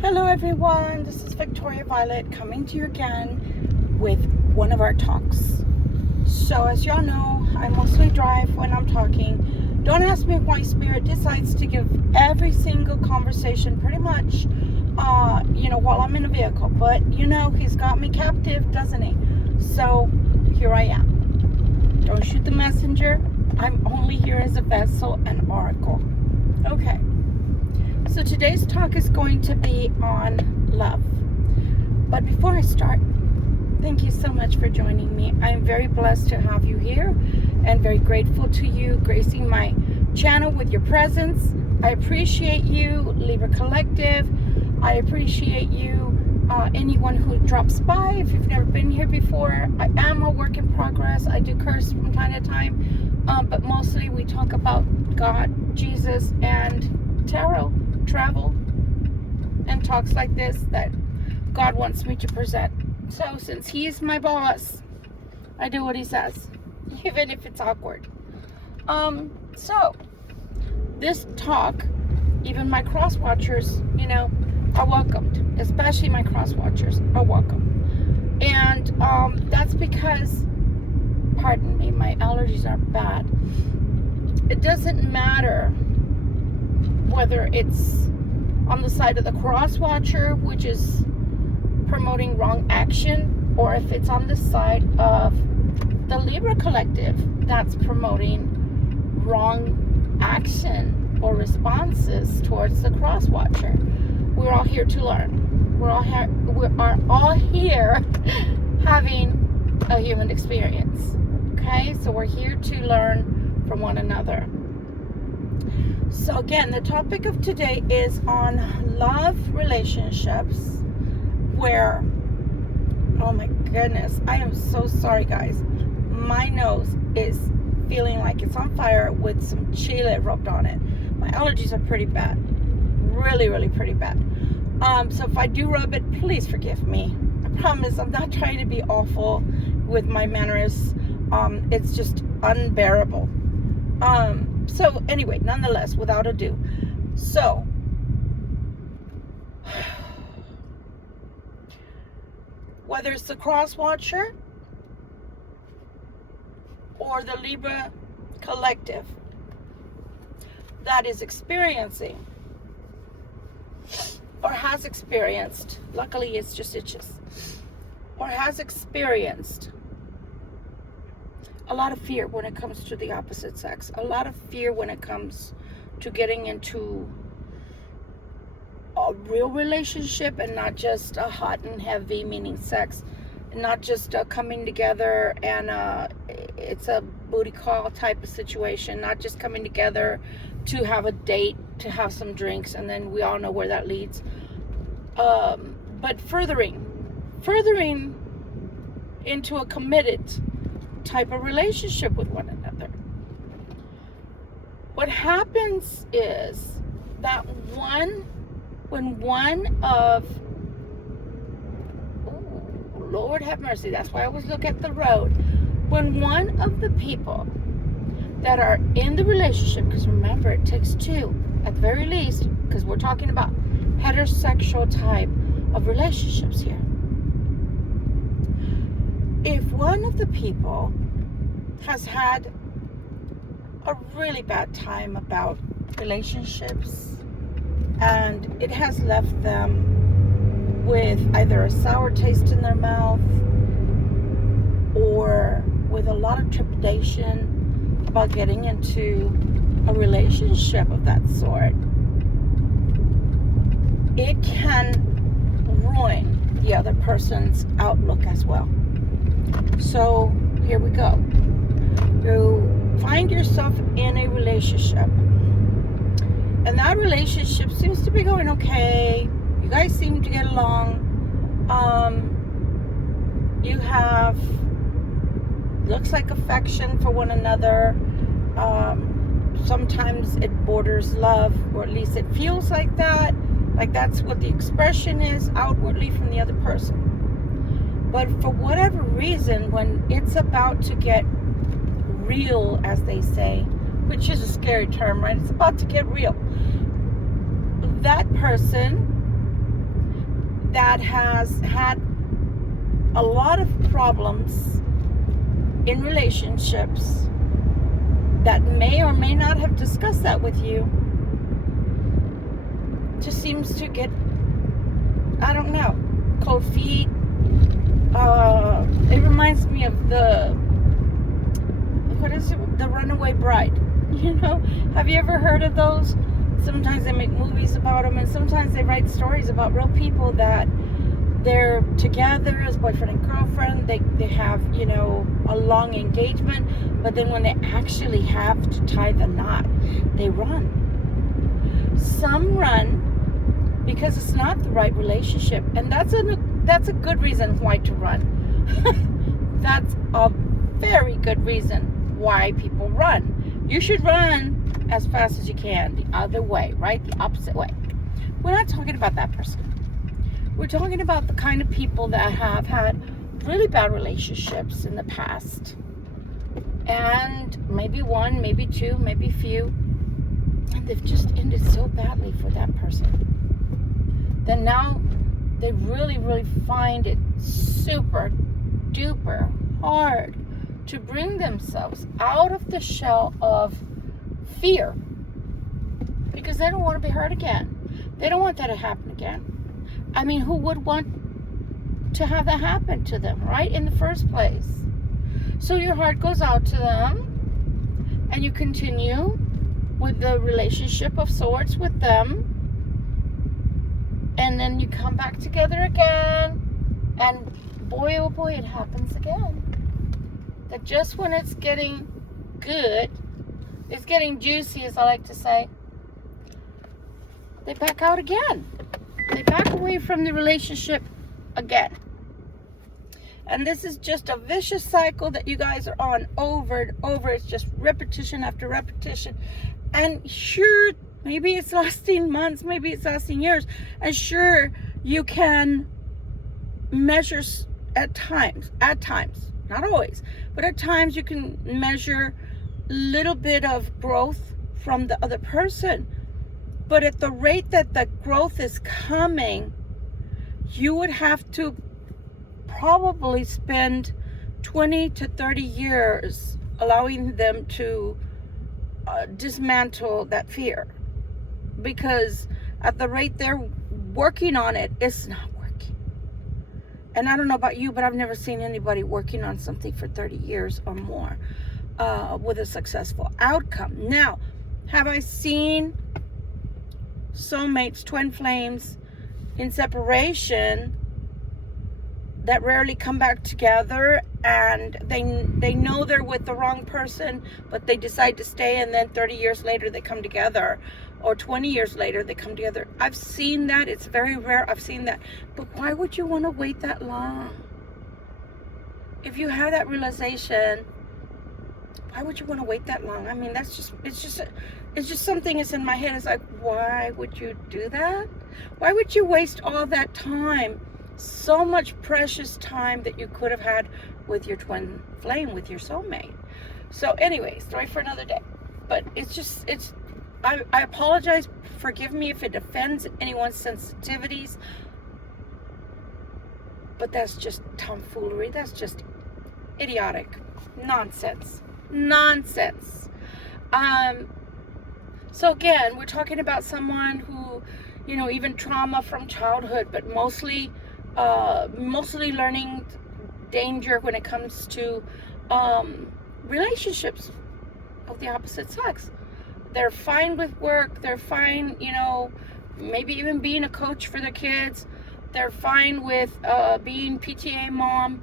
Hello everyone, this is Victoria Violet coming to you again with one of our talks. So as y'all know, I mostly drive when I'm talking. Don't ask me why Spirit decides to give every single conversation pretty much, while I'm in a vehicle. But he's got me captive, doesn't he? So here I am. Don't shoot the messenger. I'm only here as a vessel and oracle. Okay. So today's talk is going to be on love. But before I start, thank you so much for joining me. I am very blessed to have you here and very grateful to you gracing my channel with your presence. I appreciate you, Libra Collective. I appreciate you, anyone who drops by. If you've never been here before, I am a work in progress. I do curse from time to time, but mostly we talk about God, Jesus, and tarot, travel, and talks like this that God wants me to present. So since he's my boss, I do what he says, even if it's awkward. So this talk, even my cross watchers, are welcomed. Especially my cross watchers are welcome. And that's because, pardon me, my allergies are bad. It doesn't matter whether it's on the side of the cross watcher, which is promoting wrong action, or if it's on the side of the Libra Collective that's promoting wrong action or responses towards the cross watcher. We're all here to learn. We are all here having a human experience. Okay, so we're here to learn from one another. So again, the topic of today is on love relationships where, oh my goodness, I am so sorry guys. My nose is feeling like it's on fire with some chile rubbed on it. My allergies are pretty bad. Really, really pretty bad. So if I do rub it, please forgive me. I promise I'm not trying to be awful with my manners. It's just unbearable. So anyway, nonetheless, without ado, so whether it's the cross watcher or the Libra Collective that is experiencing or has experienced, luckily it's just itches, or has experienced a lot of fear when it comes to the opposite sex, a lot of fear when it comes to getting into a real relationship and not just a hot and heavy, meaning sex, not just coming together and it's a booty call type of situation, not just coming together to have a date, to have some drinks, and then we all know where that leads, but furthering into a committed type of relationship with one another. What happens is that when one of, Lord have mercy, that's why I always look at the road. When one of the people that are in the relationship, because remember it takes two at the very least, because we're talking about heterosexual type of relationships here. If one of the people has had a really bad time about relationships and it has left them with either a sour taste in their mouth or with a lot of trepidation about getting into a relationship of that sort, it can ruin the other person's outlook as well. So here we go. You find yourself in a relationship, and that relationship seems to be going okay. You guys seem to get along. You have, looks like, affection for one another. Sometimes it borders love, or at least it feels like that. Like that's what the expression is outwardly from the other person. But for whatever reason, when it's about to get real, as they say, which is a scary term, right? It's about to get real. That person that has had a lot of problems in relationships, that may or may not have discussed that with you, just seems to get, I don't know, cold feet. It reminds me of the Runaway Bride. You know, have you ever heard of those? Sometimes they make movies about them, and sometimes they write stories about real people that they're together as boyfriend and girlfriend. They have, you know, a long engagement, but then when they actually have to tie the knot, they run. Some run because it's not the right relationship, and that's a good reason why to run. That's a very good reason why people run. You should run as fast as you can, the other way, right? The opposite way. We're not talking about that person. We're talking about the kind of people that have had really bad relationships in the past. And maybe one, maybe two, maybe few. And they've just ended so badly for that person. Then now they really, really find it super duper hard to bring themselves out of the shell of fear, because they don't want to be hurt again. They don't want that to happen again. I mean, who would want to have that happen to them, right, in the first place? So your heart goes out to them, and you continue with the relationship of sorts with them, and then you come back together again, and boy, oh boy, it happens again. That just when it's getting good, it's getting juicy, as I like to say, they back out again. They back away from the relationship again. And this is just a vicious cycle that you guys are on over and over. It's just repetition after repetition. And sure, maybe it's lasting months, maybe it's lasting years. And sure, you can measure at times, not always, but at times you can measure a little bit of growth from the other person. But at the rate that the growth is coming, you would have to probably spend 20 to 30 years allowing them to dismantle that fear. Because at the rate they're working on it, it's not working. And I don't know about you, but I've never seen anybody working on something for 30 years or more with a successful outcome. Now, have I seen soulmates, twin flames in separation that rarely come back together, and they know they're with the wrong person, but they decide to stay, and then 30 years later they come together, or 20 years later they come together? I've seen that. It's very rare. I've seen that. But why would you want to wait that long? If you have that realization, why would you want to wait that long? I mean, it's just something that's in my head. It's like, why would you do that? Why would you waste all that time? So much precious time that you could have had with your twin flame, with your soulmate. So anyway, story for another day. But I apologize. Forgive me if it offends anyone's sensitivities. But that's just tomfoolery. That's just idiotic nonsense. So again, we're talking about someone who, you know, even trauma from childhood, but mostly learning danger when it comes to relationships of the opposite sex. They're fine with work. They're fine, you know, maybe even being a coach for their kids. They're fine with being PTA mom.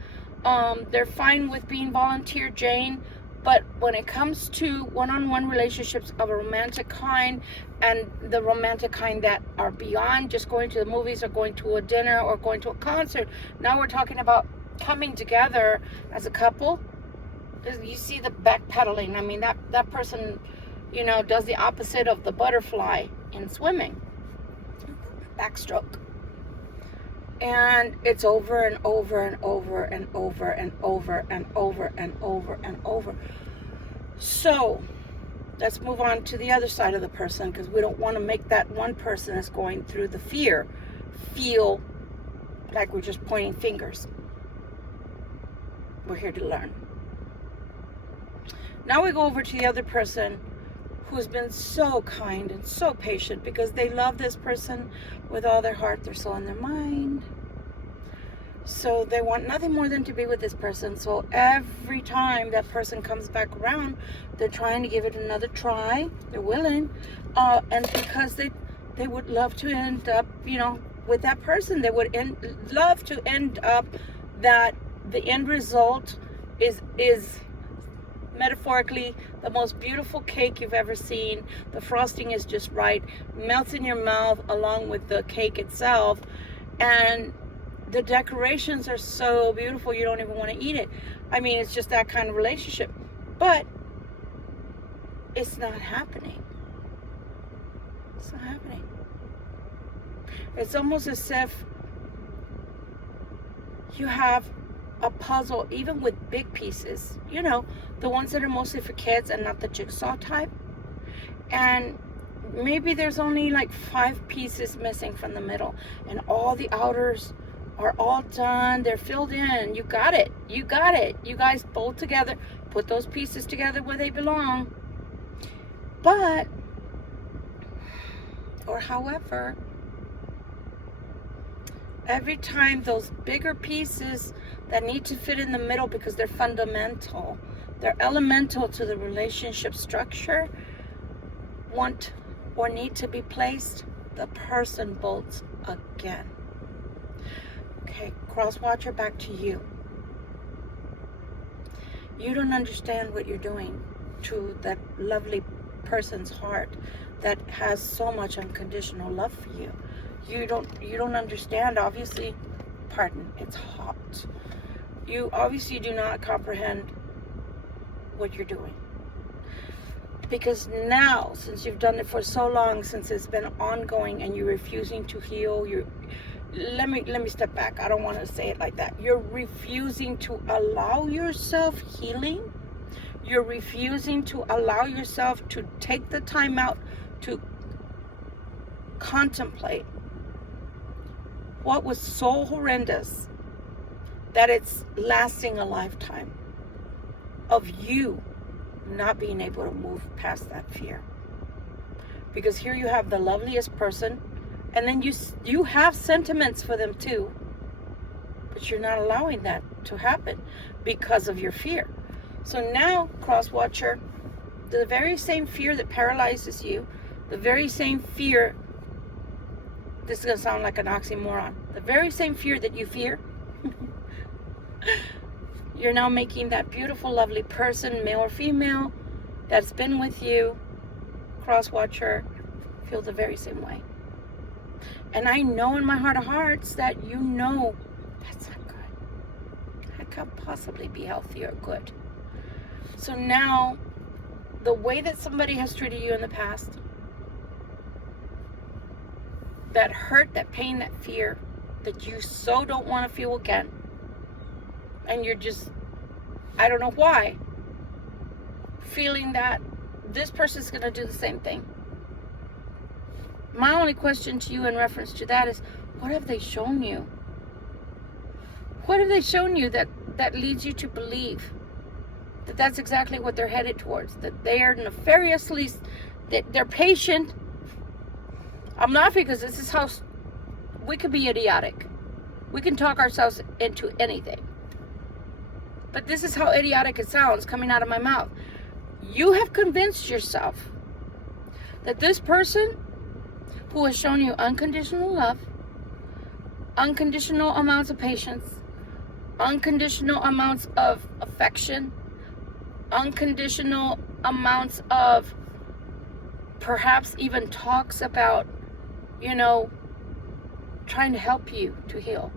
They're fine with being volunteer Jane. But when it comes to one-on-one relationships of a romantic kind, and the romantic kind that are beyond just going to the movies or going to a dinner or going to a concert, now we're talking about coming together as a couple. You see the backpedaling. I mean, that person, you know, does the opposite of the butterfly in swimming. Backstroke. And it's over and over and over and over and over and over and over and over. So let's move on to the other side of the person, because we don't want to make that one person that's going through the fear feel like we're just pointing fingers. We're here to learn. Now we go over to the other person who's been so kind and so patient because they love this person with all their heart, their soul, and their mind. So they want nothing more than to be with this person. So every time that person comes back around, they're trying to give it another try. They're willing. And because they would love to end up, with that person. They would love to end up that the end result is metaphorically the most beautiful cake you've ever seen. The frosting is just right, melts in your mouth along with the cake itself, and the decorations are so beautiful you don't even want to eat it. I mean, it's just that kind of relationship. But it's not happening. It's not happening. It's almost as if you have a puzzle, even with big pieces, the ones that are mostly for kids and not the jigsaw type. And maybe there's only like 5 pieces missing from the middle, and all the outers are all done. They're filled in. You got it. You guys bolt together, put those pieces together where they belong. However, every time those bigger pieces that need to fit in the middle because they're fundamental, they're elemental to the relationship structure, want or need to be placed, the person bolts again. Okay, cross watcher, back to you. You don't understand what you're doing to that lovely person's heart that has so much unconditional love for you. You don't understand, obviously. Pardon, it's hot. You obviously do not comprehend what you're doing. Because now, since you've done it for so long, since it's been ongoing and you're refusing to heal, let me step back. I don't want to say it like that. You're refusing to allow yourself healing. You're refusing to allow yourself to take the time out to contemplate what was so horrendous that it's lasting a lifetime of you not being able to move past that fear. Because here you have the loveliest person, and then you have sentiments for them too, but you're not allowing that to happen because of your fear. So now, cross watcher, the very same fear that paralyzes you, the very same fear, this is going to sound like an oxymoron, the very same fear that you fear, you're now making that beautiful, lovely person, male or female, that's been with you, cross watcher, feel the very same way. And I know in my heart of hearts that that's not good. That can't possibly be healthy or good. So now, the way that somebody has treated you in the past, that hurt, that pain, that fear, that you so don't want to feel again, and you're just, I don't know why, feeling that this person's going to do the same thing. My only question to you in reference to that is, what have they shown you? What have they shown you that leads you to believe that that's exactly what they're headed towards? That they are nefariously, that they're patient. I'm laughing because this is how we could be idiotic. We can talk ourselves into anything. But this is how idiotic it sounds coming out of my mouth. You have convinced yourself that this person who has shown you unconditional love, unconditional amounts of patience, unconditional amounts of affection, unconditional amounts of perhaps even talks about, trying to help you to heal.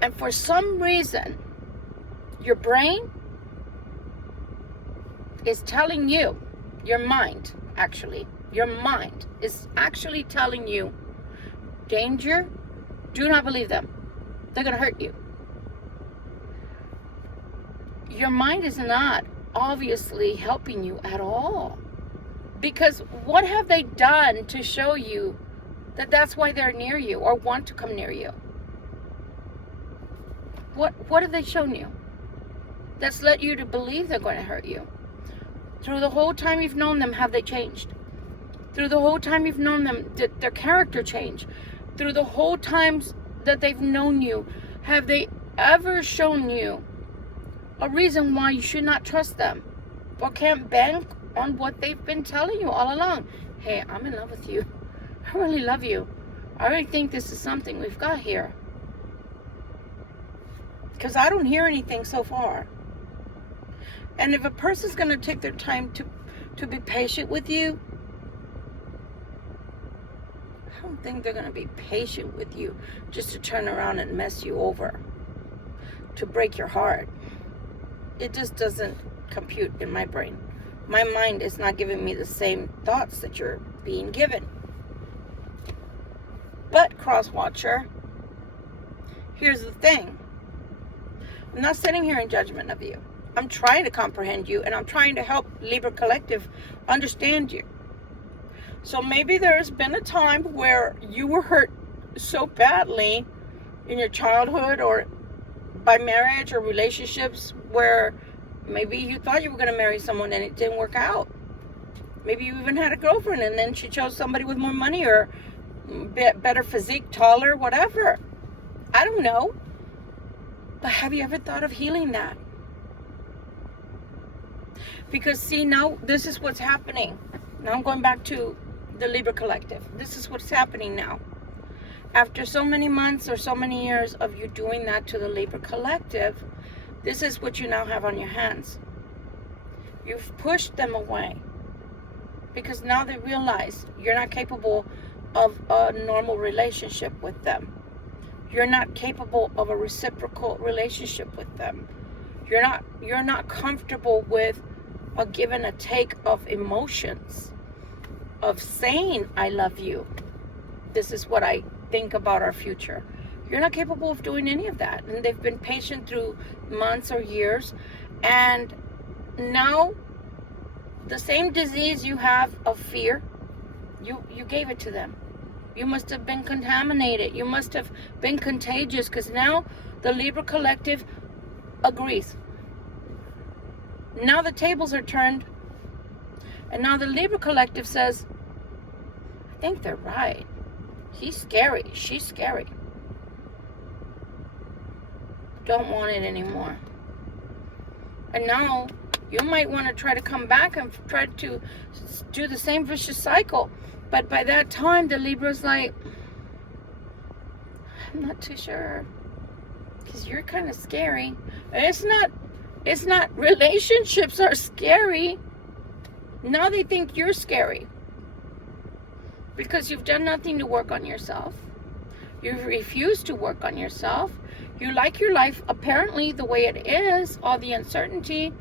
And for some reason, your brain is telling you, your mind is actually telling you, danger, do not believe them. They're going to hurt you. Your mind is not obviously helping you at all. Because what have they done to show you That's why they're near you or want to come near you. What have they shown you that's led you to believe they're going to hurt you? Through the whole time you've known them, have they changed? Through the whole time you've known them, did their character change? Through the whole times that they've known you, have they ever shown you a reason why you should not trust them? Or can't bank on what they've been telling you all along? Hey, I'm in love with you. I really love you. I really think this is something we've got here. Because I don't hear anything so far. And if a person's going to take their time to be patient with you, I don't think they're going to be patient with you just to turn around and mess you over, to break your heart. It just doesn't compute in my brain. My mind is not giving me the same thoughts that you're being given. But, cross-watcher, here's the thing. I'm not sitting here in judgment of you. I'm trying to comprehend you, and I'm trying to help Libra Collective understand you. So maybe there's been a time where you were hurt so badly in your childhood or by marriage or relationships where maybe you thought you were going to marry someone and it didn't work out. Maybe you even had a girlfriend and then she chose somebody with more money or better physique, taller, whatever. I don't know. But have you ever thought of healing that? Because see, now this is what's happening. Now I'm going back to the Libra Collective. This is what's happening now. After so many months or so many years of you doing that to the Libra Collective, this is what you now have on your hands. You've pushed them away. Because now they realize you're not capable of a normal relationship with them. You're not capable of a reciprocal relationship with them. You're not comfortable with a give and a take of emotions, of saying I love you. This is what I think about our future. You're not capable of doing any of that. And they've been patient through months or years. And now the same disease you have of fear, you gave it to them. You must have been contaminated. You must have been contagious, because now the Libra Collective agrees. Now the tables are turned. And now the Libra Collective says, I think they're right. He's scary. She's scary. Don't want it anymore. And now you might want to try to come back and try to do the same vicious cycle. But by that time, the Libra's like, I'm not too sure. Because you're kind of scary. It's not relationships are scary. Now they think you're scary. Because you've done nothing to work on yourself. You've refused to work on yourself. You like your life apparently the way it is, all the uncertainty.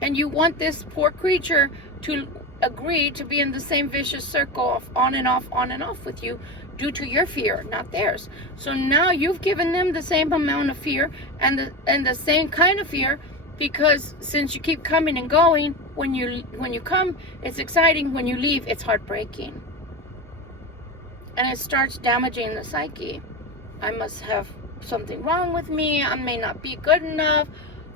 And you want this poor creature to agree to be in the same vicious circle of on and off with you due to your fear, not theirs. So now you've given them the same amount of fear and the same kind of fear, because since you keep coming and going, when you come, it's exciting. When you leave, it's heartbreaking. And it starts damaging the psyche. I must have something wrong with me. I may not be good enough.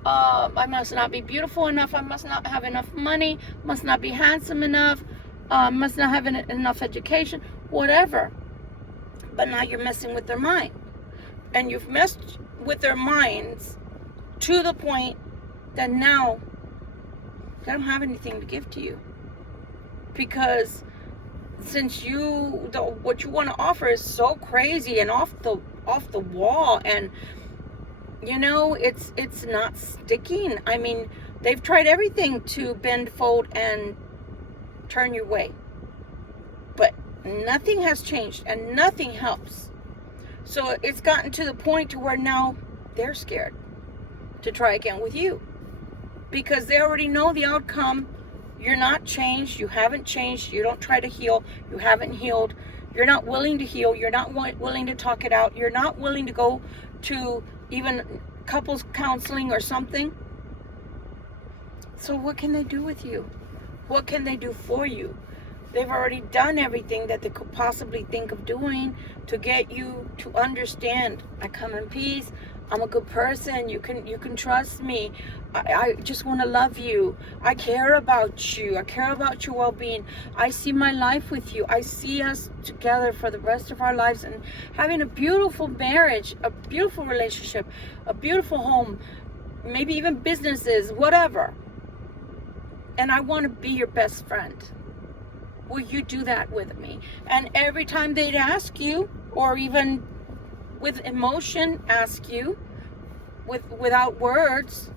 I must not be beautiful enough. I must not have enough money. Must not be handsome enough. Must not have enough education. Whatever. But now you're messing with their mind. And you've messed with their minds to the point that now they don't have anything to give to you. Because since what you want to offer is so crazy and off the wall, and it's not sticking. I mean, they've tried everything to bend, fold, and turn your way, but nothing has changed and nothing helps. So it's gotten to the point to where now they're scared to try again with you, because they already know the outcome. You're not changed. You haven't changed. You don't try to heal. You haven't healed. You're not willing to heal. You're not willing to talk it out. You're not willing to go to even couples counseling or something. So what can they do with you? What can they do for you? They've already done everything that they could possibly think of doing to get you to understand. I come in peace. I'm a good person. You can trust me. I just want to love you. I care about you. I care about your well-being. I see my life with you. I see us together for the rest of our lives and having a beautiful marriage, a beautiful relationship, a beautiful home, maybe even businesses, whatever. And I want to be your best friend. Will you do that with me? And every time they'd ask you, or even with emotion ask you, without words,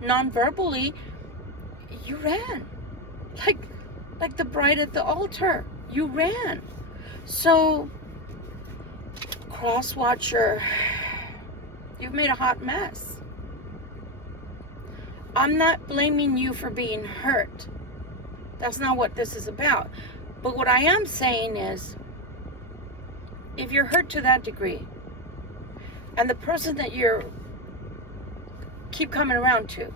non-verbally, you ran. Like the bride at the altar. You ran. So, cross watcher, you've made a hot mess. I'm not blaming you for being hurt. That's not what this is about. But what I am saying is, if you're hurt to that degree, and the person that you keep coming around to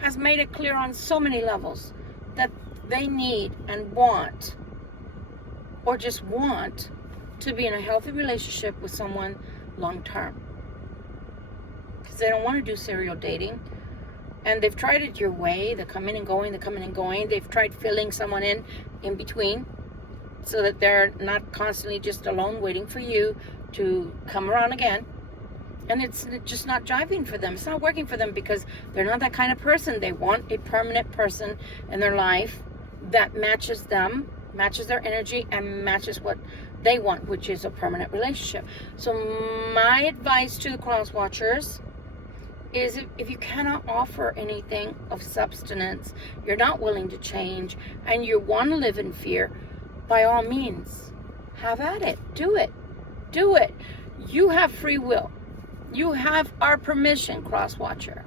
has made it clear on so many levels that they need and want, or just want, to be in a healthy relationship with someone long term, because they don't want to do serial dating. And they've tried it your way. They're coming and going. They've tried filling someone in between, so that they're not constantly just alone waiting for you to come around again. And it's just not jiving for them. It's not working for them because they're not that kind of person. They want a permanent person in their life that matches them, matches their energy, and matches what they want, which is a permanent relationship. So my advice to the cross watchers is, if you cannot offer anything of substance, you're not willing to change, and you want to live in fear, by all means, have at it. Do it. Do it. You have free will. You have our permission, cross watcher,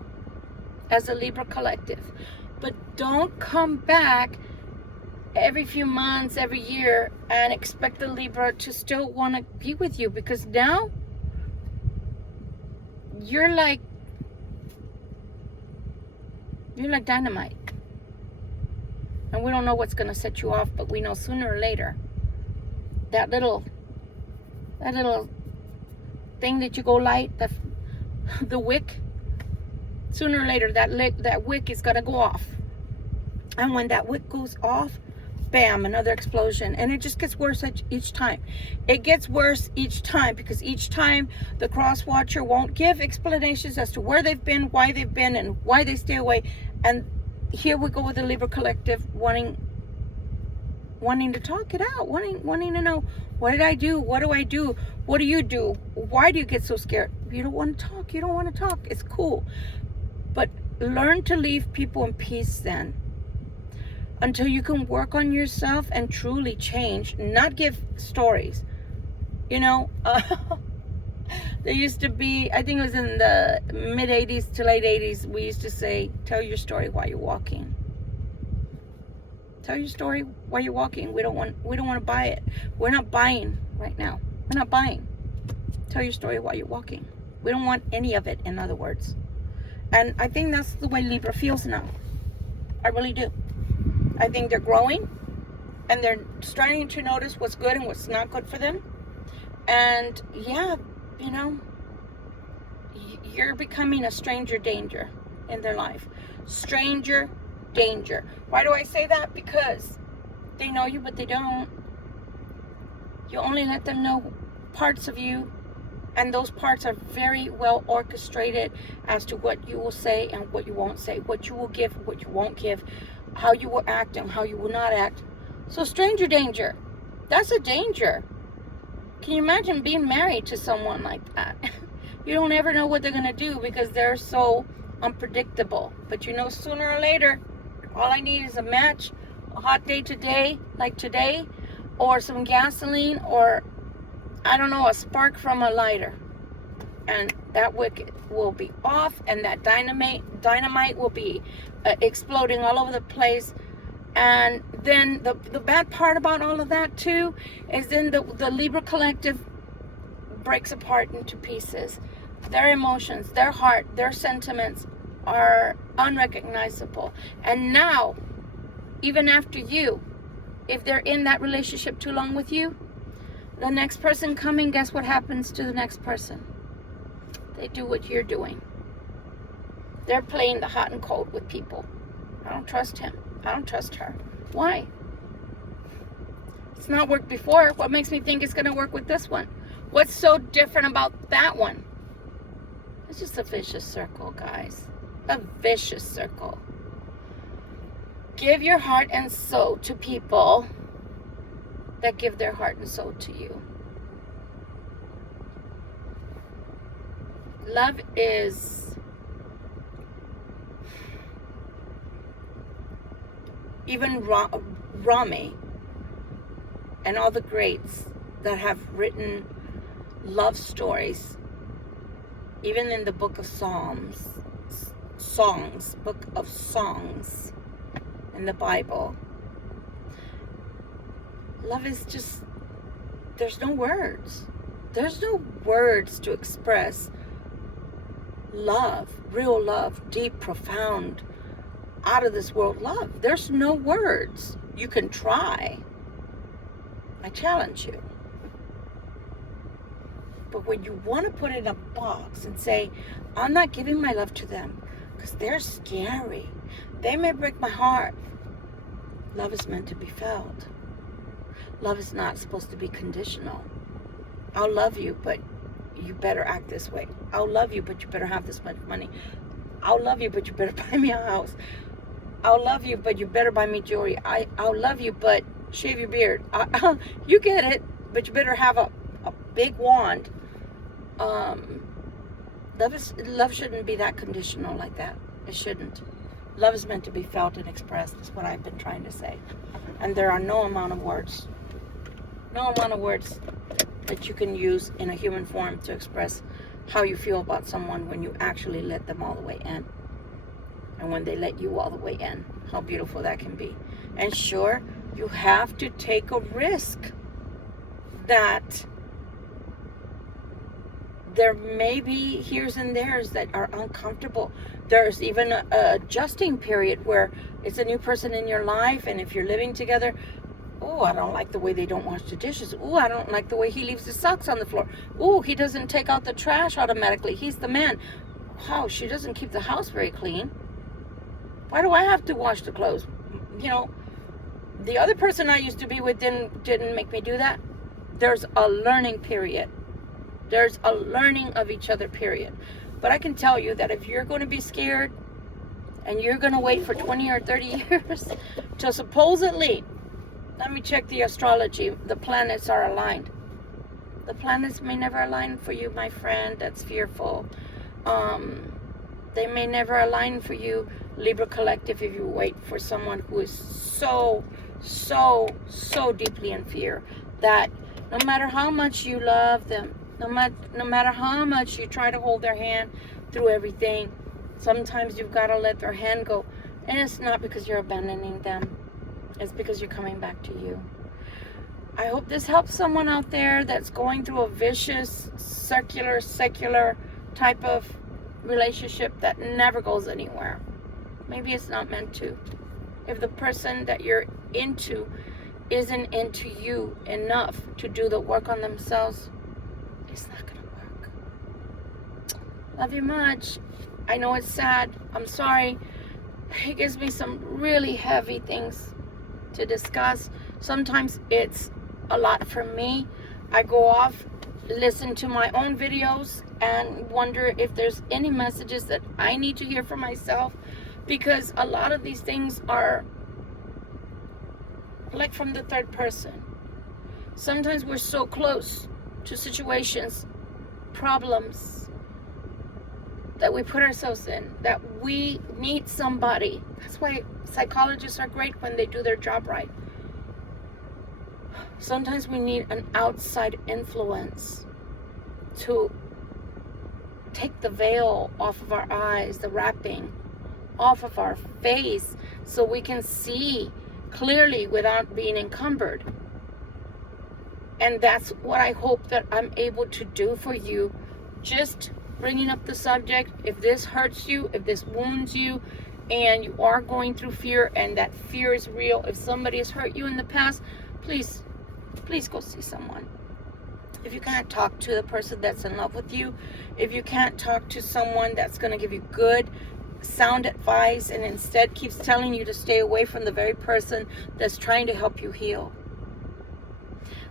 as a Libra collective. But don't come back every few months, every year, and expect the Libra to still want to be with you, because now you're like dynamite. And we don't know what's going to set you off, but we know sooner or later that little thing that you go light, the wick, sooner or later that wick is going to go off. And when that wick goes off, bam, another explosion. And it just gets worse each time. It gets worse each time, because each time the cross watcher won't give explanations as to where they've been, why they've been, and why they stay away. And here we go with the Libra collective wanting to talk it out, wanting to know, what did I do? What do I do? What do you do? Why do you get so scared? You don't want to talk. You don't want to talk. It's cool. But learn to leave people in peace then, until you can work on yourself and truly change, not give stories. There used to be, I think it was in the mid 80s to late 80s, we used to say, tell your story while you're walking. Tell your story while you're walking. We don't want to buy it. We're not buying right now. We're not buying. Tell your story while you're walking. We don't want any of it, in other words. And I think that's the way Libra feels now. I really do. I think they're growing, and they're starting to notice what's good and what's not good for them. And yeah, you're becoming a stranger danger in their life. Stranger danger. Why do I say that? Because they know you, but they don't. You only let them know parts of you, and those parts are very well orchestrated as to what you will say and what you won't say, what you will give, what you won't give, how you will act and how you will not act. So stranger danger, that's a danger. Can you imagine being married to someone like that? You don't ever know what they're going to do, because they're so unpredictable. But sooner or later, all I need is a match, a hot day today, like today, or some gasoline, or I don't know, a spark from a lighter, and that wick will be off, and that dynamite will be exploding all over the place. And then the bad part about all of that too is then the Libra collective breaks apart into pieces. Their emotions, their heart, their sentiments are unrecognizable. And now, even after you if they're in that relationship too long with you, the next person coming, guess what happens to the next person? They do what you're doing. They're playing the hot and cold with people. I don't trust him. I don't trust her. Why? It's not worked before. What makes me think it's going to work with this one? What's so different about that one? It's just a vicious circle, guys. A vicious circle. Give your heart and soul to people that give their heart and soul to you. Love is even Rami and all the greats that have written love stories, even in the book of book of songs in the Bible. Love is just, there's no words. There's no words to express love, real love, deep, profound, out of this world love. There's no words. You can try. I challenge you. But when you want to put it in a box and say, I'm not giving my love to them because they're scary, they may break my heart. Love is meant to be felt. Love is not supposed to be conditional. I'll love you, but you better act this way. I'll love you, but you better have this much money. I'll love you, but you better buy me a house. I'll love you, but you better buy me jewelry. I'll love you, but shave your beard. You get it, but you better have a big wand. Love shouldn't be that conditional like that. It shouldn't. Love is meant to be felt and expressed, is what I've been trying to say. And there are no amount of words that you can use in a human form to express how you feel about someone when you actually let them all the way in. And when they let you all the way in, how beautiful that can be. And sure, you have to take a risk that there may be here's and there's that are uncomfortable. There's even a adjusting period where it's a new person in your life, and if you're living together, oh, I don't like the way they don't wash the dishes. Oh, I don't like the way he leaves his socks on the floor. Oh, he doesn't take out the trash automatically. He's the man. Wow, she doesn't keep the house very clean. Why do I have to wash the clothes? You know, the other person I used to be with didn't make me do that. There's a learning period. There's a learning of each other period. But I can tell you that if you're going to be scared and you're going to wait for 20 or 30 years to supposedly, let me check the astrology, the planets are aligned. The planets may never align for you, my friend. That's fearful. They may never align for you, Libra collective, if you wait for someone who is so deeply in fear that no matter how much you love them, no matter how much you try to hold their hand through everything, sometimes you've got to let their hand go. And it's not because you're abandoning them. It's because you're coming back to you. I hope this helps someone out there that's going through a vicious, secular type of relationship that never goes anywhere. Maybe it's not meant to. If the person that you're into isn't into you enough to do the work on themselves, it's not gonna work. Love you much. I know it's sad. I'm sorry. It gives me some really heavy things to discuss. Sometimes it's a lot for me. I go off, listen to my own videos, and wonder if there's any messages that I need to hear for myself, because a lot of these things are like from the third person. Sometimes we're so close to situations, problems that we put ourselves in, that we need somebody. That's why psychologists are great when they do their job right. Sometimes we need an outside influence to take the veil off of our eyes, the wrapping off of our face, so we can see clearly without being encumbered. And that's what I hope that I'm able to do for you. Just bringing up the subject. If this hurts you, if this wounds you, and you are going through fear, and that fear is real, if somebody has hurt you in the past, please go see someone. If you can't talk to the person that's in love with you, if you can't talk to someone that's going to give you good, sound advice, and instead keeps telling you to stay away from the very person that's trying to help you heal,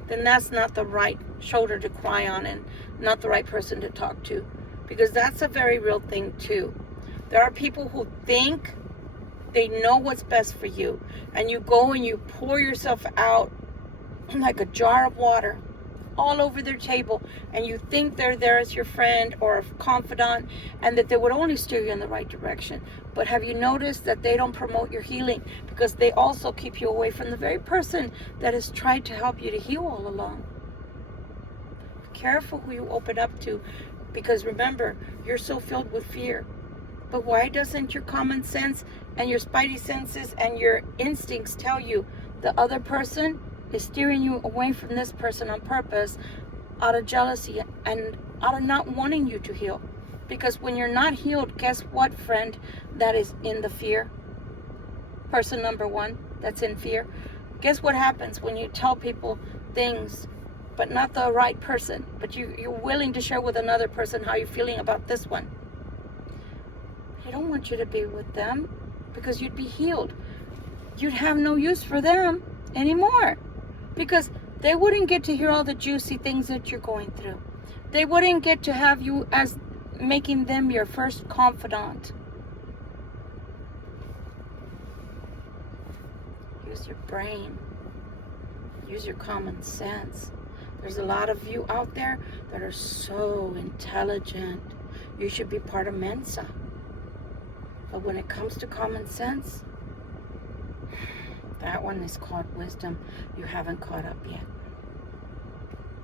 then that's not the right shoulder to cry on and not the right person to talk to, because that's a very real thing too. There are people who think they know what's best for you, and you go and you pour yourself out like a jar of water all over their table, and you think they're there as your friend or a confidant, and that they would only steer you in the right direction. But have you noticed that they don't promote your healing, because they also keep you away from the very person that has tried to help you to heal all along? Be careful who you open up to, because remember, you're so filled with fear. But why doesn't your common sense and your spidey senses and your instincts tell you the other person is steering you away from this person on purpose, out of jealousy and out of not wanting you to heal? Because when you're not healed, guess what, friend, that is in the fear? Person number one that's in fear. Guess what happens when you tell people things, but not the right person, but you're willing to share with another person how you're feeling about this one? They don't want you to be with them, because you'd be healed. You'd have no use for them anymore, because they wouldn't get to hear all the juicy things that you're going through. They wouldn't get to have you as making them your first confidant. Use your brain. Use your common sense. There's a lot of you out there that are so intelligent. You should be part of Mensa. But when it comes to common sense, that one is called wisdom. You haven't caught up yet.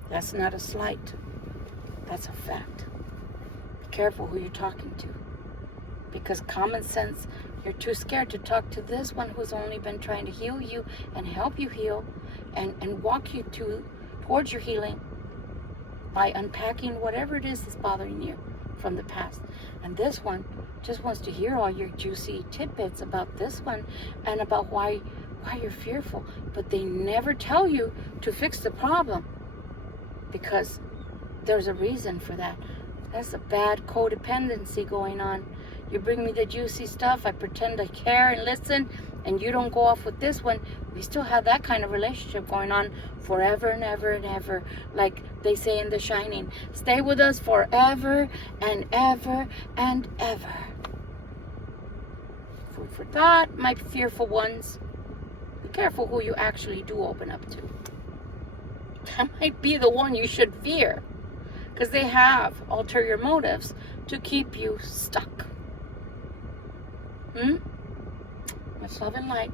That's not a slight. That's a fact. Be careful who you're talking to. Because common sense, you're too scared to talk to this one who's only been trying to heal you and help you heal and walk you towards your healing by unpacking whatever it is that's bothering you from the past. And this one just wants to hear all your juicy tidbits about this one and about why you're fearful. But they never tell you to fix the problem, because there's a reason for that. That's a bad codependency going on. You bring me the juicy stuff, I pretend I care and listen, and you don't go off with this one. We still have that kind of relationship going on forever and ever and ever. Like they say in The Shining, stay with us forever and ever and ever. Food for thought, my fearful ones. Be careful who you actually do open up to. That might be the one you should fear, because they have ulterior motives to keep you stuck. Much love and light.